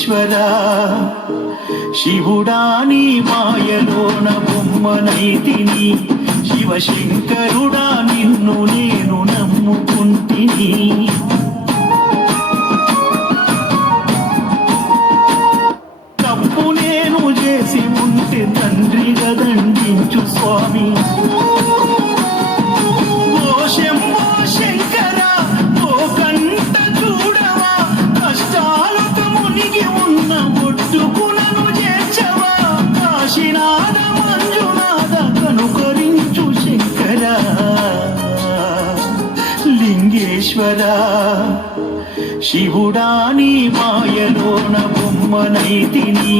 లింగేశ్వరా శివుడా నీ మాయలోన బొమ్మనైతిని శివశంకరుడా నిన్ను నేను నమ్ముకుంటిని తప్పు నేను చేసి ఉంటే తండ్రిగా దండించు స్వామి లింగేశ్వరా శివుడా నీ మాయలోన బొమ్మనైతిని